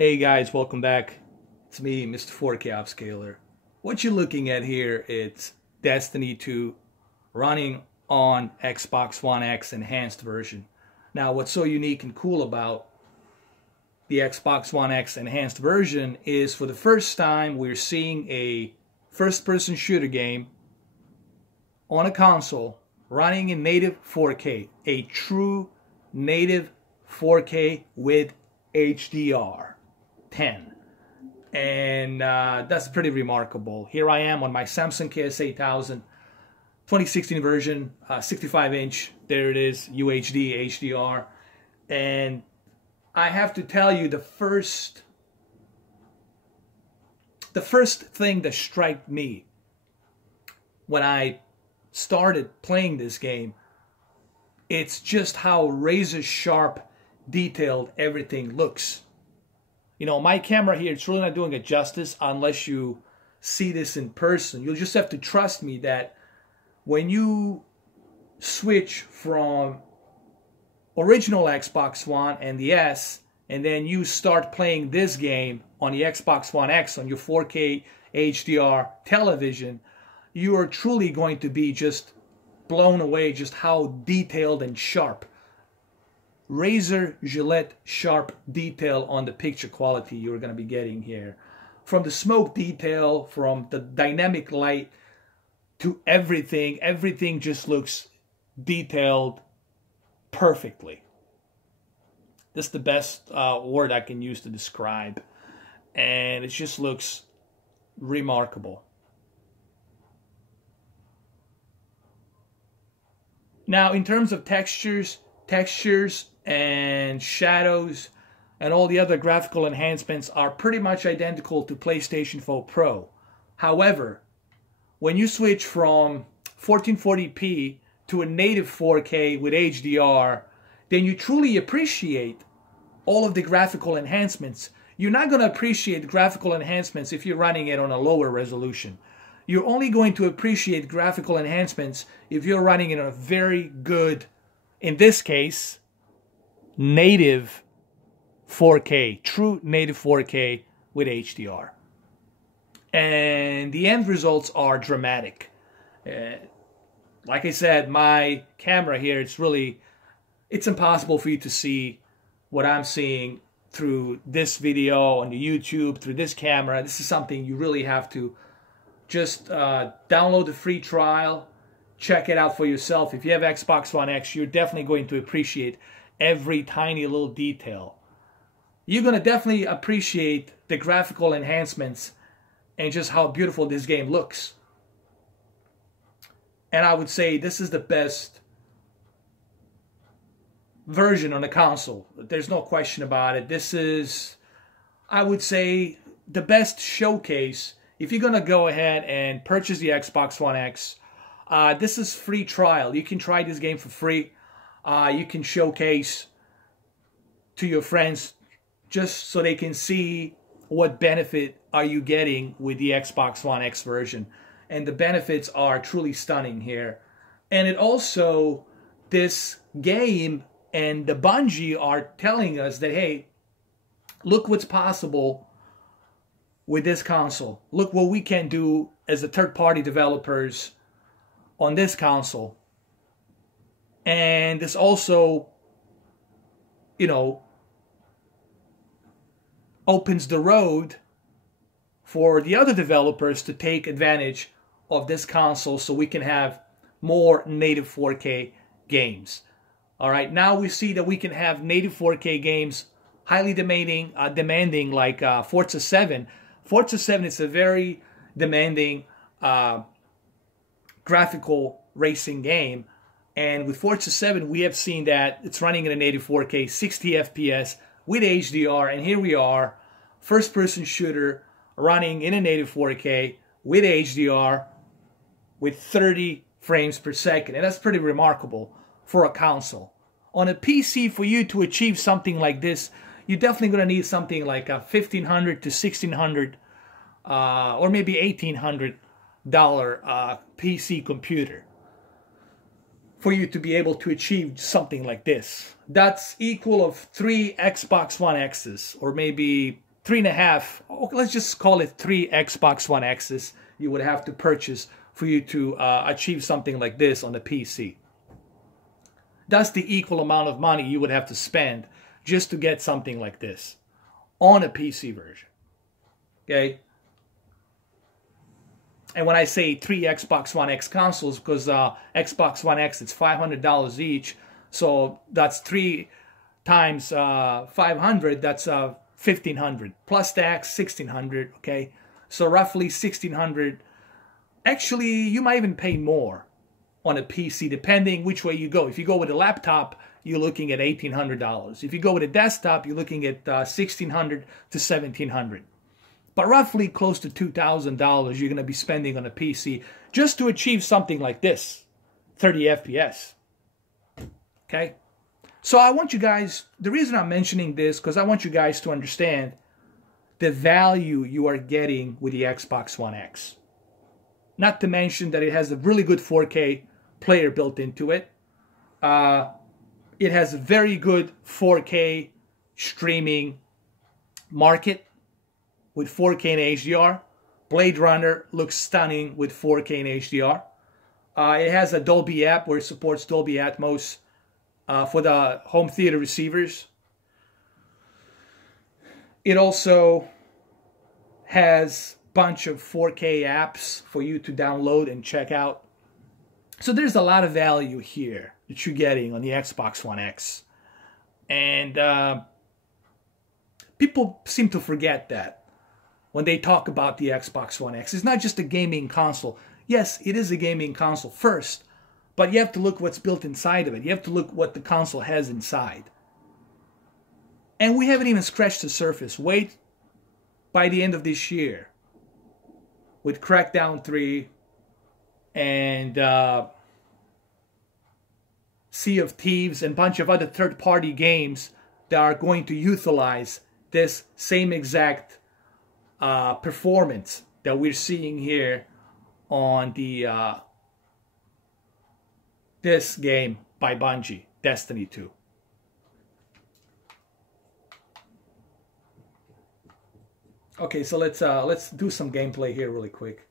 Hey guys, welcome back. It's me, Mr. 4K Upscaler. What you're looking at here, it's Destiny 2 running on Xbox One X enhanced version. Now, what's so unique and cool about the Xbox One X enhanced version is for the first time we're seeing a first-person shooter game on a console running in native 4K, a true native 4K with HDR 10, and that's pretty remarkable. Here I am on my Samsung KS8000 2016 version, 65-inch. There it is, UHD HDR. And I have to tell you, the first thing that struck me when I started playing this game, it's just how razor sharp detailed everything looks. You know, my camera here, it's really not doing it justice unless you see this in person. You'll just have to trust me that when you switch from original Xbox One and the S, and then you start playing this game on the Xbox One X on your 4K HDR television, you are truly going to be just blown away just how detailed and sharp, razor Gillette sharp detail on the picture quality you're going to be getting here. From the smoke detail, from the dynamic light to everything just looks detailed perfectly. That's the best word I can use to describe. And it just looks remarkable. Now, in terms of textures and shadows and all the other graphical enhancements are pretty much identical to PlayStation 4 Pro. However, when you switch from 1440p to a native 4K with HDR, then you truly appreciate all of the graphical enhancements. You're not going to appreciate graphical enhancements if you're running it on a lower resolution. You're only going to appreciate graphical enhancements if you're running it on a very good, in this case, native 4K, true native 4K with HDR. And the end results are dramatic. Like I said, my camera here, it's impossible for you to see what I'm seeing through this video on the YouTube, through this camera. This is something you really have to just download the free trial, check it out for yourself. If you have Xbox One X, you're definitely going to appreciate every tiny little detail. You're going to definitely appreciate the graphical enhancements and just how beautiful this game looks. And I would say this is the best version on the console. There's no question about it. This is, I would say, the best showcase. If you're going to go ahead and purchase the Xbox One X, this is free trial. You can try this game for free. You can showcase to your friends just so they can see what benefit are you getting with the Xbox One X version. And the benefits are truly stunning here. And it also, this game and the Bungie are telling us that, hey, look what's possible with this console. Look what we can do as a third-party developers on this console. And this also, you know, opens the road for the other developers to take advantage of this console so we can have more native 4K games. All right, now we see that we can have native 4K games highly demanding like Forza 7. Forza 7 is a very demanding graphical racing game. And with Forza 7, we have seen that it's running in a native 4K, 60 FPS with HDR. And here we are, first-person shooter running in a native 4K with HDR with 30 frames per second. And that's pretty remarkable for a console. On a PC, for you to achieve something like this, you're definitely going to need something like a $1,500 to $1,600 or maybe $1,800 PC computer for you to be able to achieve something like this. That's equal of 3 Xbox One X's or maybe 3.5, let's just call it 3 Xbox One X's you would have to purchase for you to achieve something like this on the PC. That's the equal amount of money you would have to spend just to get something like this on a PC version. Okay? And when I say 3 Xbox One X consoles, because Xbox One X, it's $500 each, so that's 3 times 500, that's $1,500 plus tax, $1,600. Okay, so roughly $1,600. Actually, you might even pay more on a PC depending which way you go. If you go with a laptop, you're looking at $1,800. If you go with a desktop, you're looking at $1,600 to $1,700. But roughly close to $2,000 you're going to be spending on a PC just to achieve something like this, 30 FPS. Okay? So I want you guys, the reason I'm mentioning this, because I want you guys to understand the value you are getting with the Xbox One X. Not to mention that it has a really good 4K player built into it. It has a very good 4K streaming market with 4K and HDR. Blade Runner looks stunning with 4K and HDR. It has a Dolby app where it supports Dolby Atmos for the home theater receivers. It also has a bunch of 4K apps for you to download and check out. So there's a lot of value here that you're getting on the Xbox One X. And people seem to forget that when they talk about the Xbox One X. It's not just a gaming console. Yes, it is a gaming console first, but you have to look what's built inside of it. You have to look what the console has inside. And we haven't even scratched the surface. Wait by the end of this year with Crackdown 3 and Sea of Thieves and a bunch of other third-party games that are going to utilize this same exact performance that we're seeing here on the this game by Bungie, Destiny 2. Okay, so let's do some gameplay here really quick.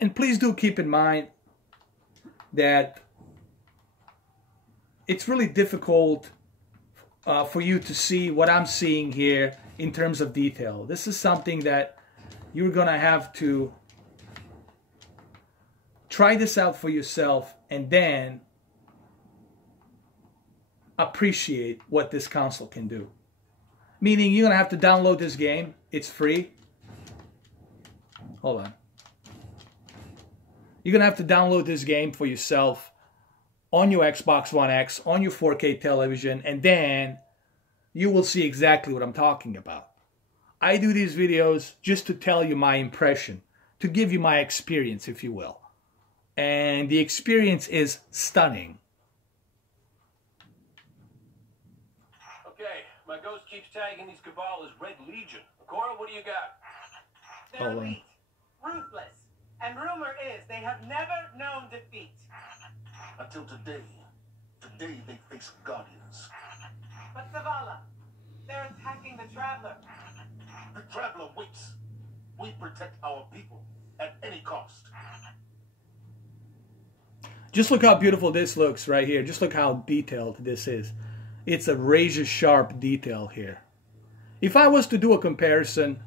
And please do keep in mind that it's really difficult for you to see what I'm seeing here in terms of detail. This is something that you're going to have to try this out for yourself and then appreciate what this console can do. Meaning you're going to have to download this game. It's free. Hold on. You're going to have to download this game for yourself on your Xbox One X, on your 4K television, and then you will see exactly what I'm talking about. I do these videos just to tell you my impression, to give you my experience, if you will. And the experience is stunning. Okay, my ghost keeps tagging these Cabal as Red Legion. Cora, what do you got? They're elite, ruthless, and rumor is they have never known defeat. Until today. Today they face Guardians. But Zavala, they're attacking the Traveler. The Traveler waits. We protect our people at any cost. Just look how beautiful this looks right here. Just look how detailed this is. It's a razor sharp detail here. If I was to do a comparison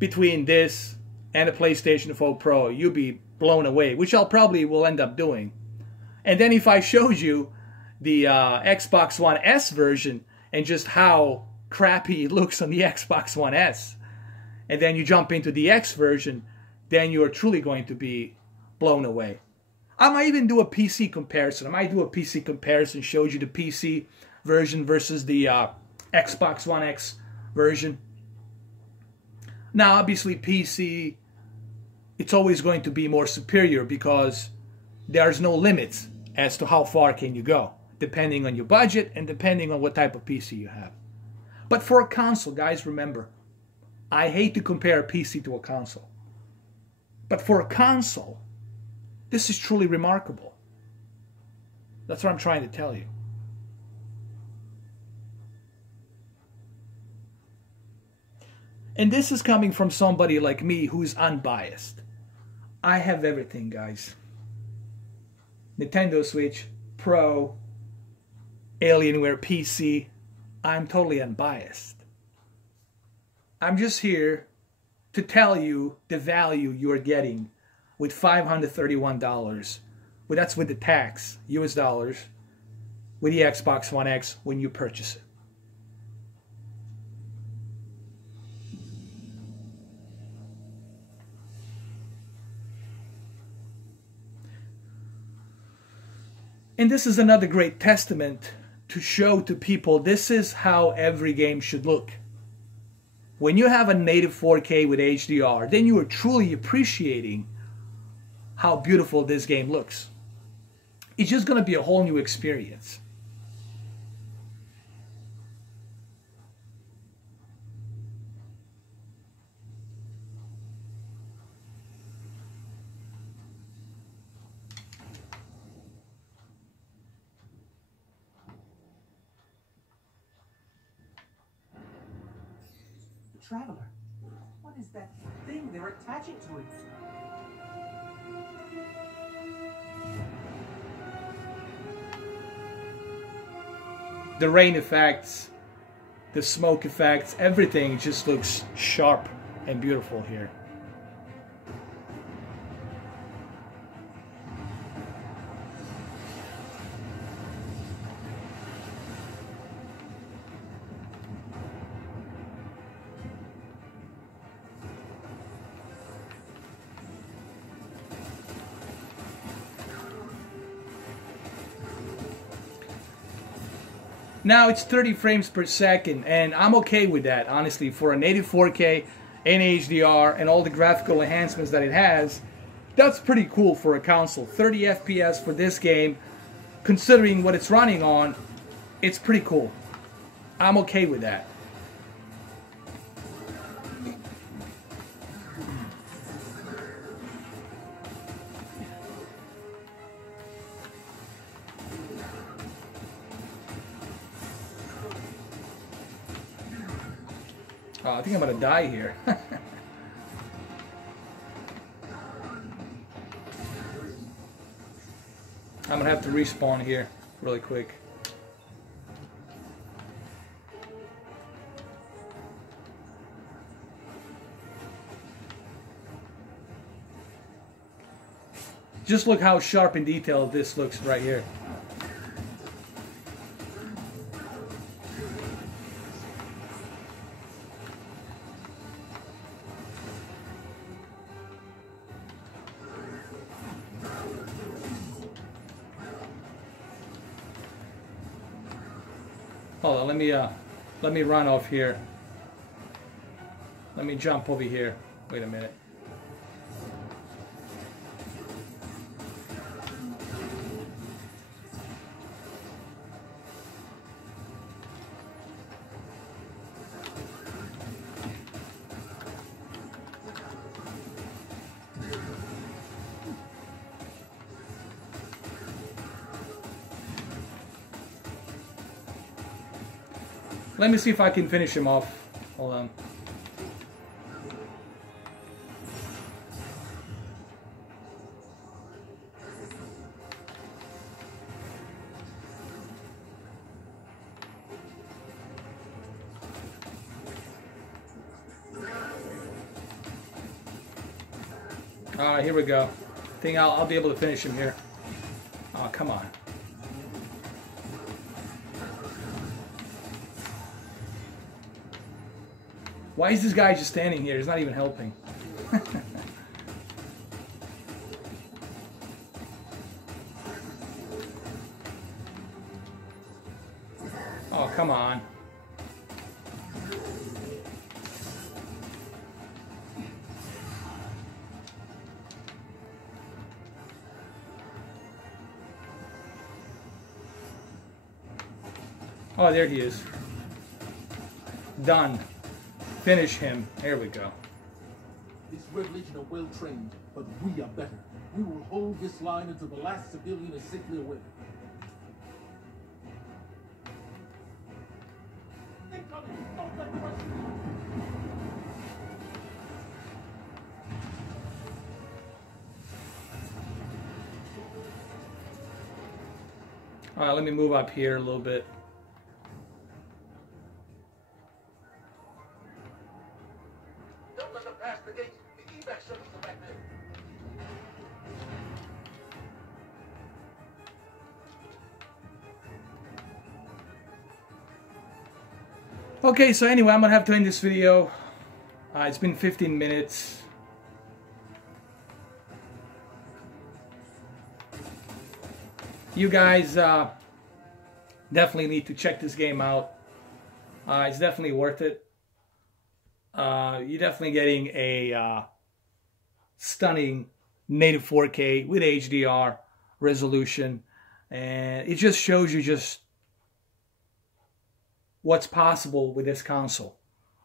between this and a PlayStation 4 Pro, you'd be blown away, which I'll probably will end up doing. And then if I showed you the Xbox One S version and just how crappy it looks on the Xbox One S, and then you jump into the X version, then you're truly going to be blown away. I might even do a PC comparison. I might do a PC comparison, shows you the PC version versus the Xbox One X version. Now, obviously, PC, it's always going to be more superior because there's no limits as to how far can you go, depending on your budget and depending on what type of PC you have. But for a console, guys, remember, I hate to compare a PC to a console. But for a console, this is truly remarkable. That's what I'm trying to tell you. And this is coming from somebody like me who's unbiased. I have everything, guys. Nintendo Switch, Pro, Alienware PC. I'm totally unbiased. I'm just here to tell you the value you are getting with $531. Well, that's with the tax, US dollars, with the Xbox One X when you purchase it. And this is another great testament to show to people this is how every game should look. When you have a native 4K with HDR, then you are truly appreciating how beautiful this game looks. It's just going to be a whole new experience. Traveler, what is that thing they're attaching to it? The rain effects, the smoke effects, everything just looks sharp and beautiful here. Now it's 30 frames per second, and I'm okay with that, honestly. For a native 4K and HDR and all the graphical enhancements that it has, that's pretty cool for a console. 30 FPS for this game, considering what it's running on, it's pretty cool. I'm okay with that. Oh, I think I'm gonna die here. I'm gonna have to respawn here really quick. Just look how sharp and detailed this looks right here. Hold on, let me run off here. Let me jump over here. Wait a minute. Let me see if I can finish him off. Hold on. Alright, here we go. I think I'll be able to finish him here. Oh, come on. Why is this guy just standing here? He's not even helping. Oh, come on. Oh, there he is. Done. Finish him. There we go. This Red Legion are well trained, but we are better. We will hold this line until the last civilian is safely away. All right, let me move up here a little bit. Don't let them pass the gate. The evac service are back there. Okay, so anyway, I'm gonna have to end this video. It's been 15 minutes. You guys definitely need to check this game out. It's definitely worth it. You're definitely getting a stunning native 4K with HDR resolution, and it just shows you just what's possible with this console.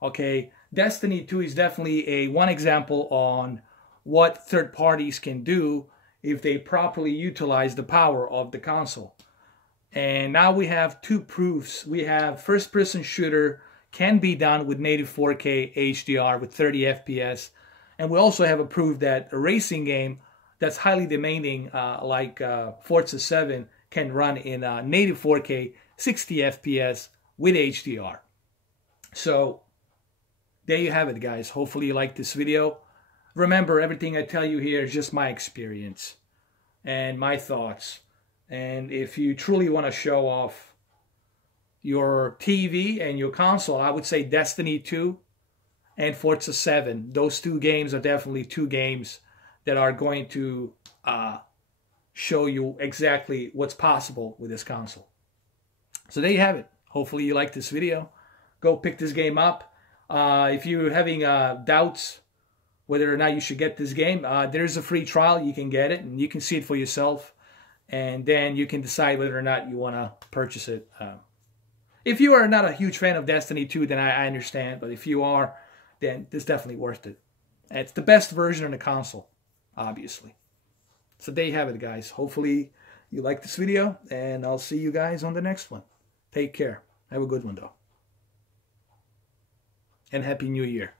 Okay, Destiny 2 is definitely one example on what third parties can do if they properly utilize the power of the console. And now we have two proofs. We have first-person shooter can be done with native 4K HDR with 30 FPS. And we also have a proof that a racing game that's highly demanding like Forza 7 can run in native 4K 60 FPS with HDR. So there you have it, guys. Hopefully you like this video. Remember, everything I tell you here is just my experience and my thoughts. And if you truly want to show off your TV and your console, I would say Destiny 2 and Forza 7. Those two games are definitely two games that are going to show you exactly what's possible with this console. So there you have it. Hopefully you like this video. Go pick this game up. If you're having doubts whether or not you should get this game, there's a free trial. You can get it and you can see it for yourself. And then you can decide whether or not you want to purchase it. If you are not a huge fan of Destiny 2, then I understand. But if you are, then it's definitely worth it. And it's the best version on the console, obviously. So there you have it, guys. Hopefully you like this video. And I'll see you guys on the next one. Take care. Have a good one, though. And Happy New Year.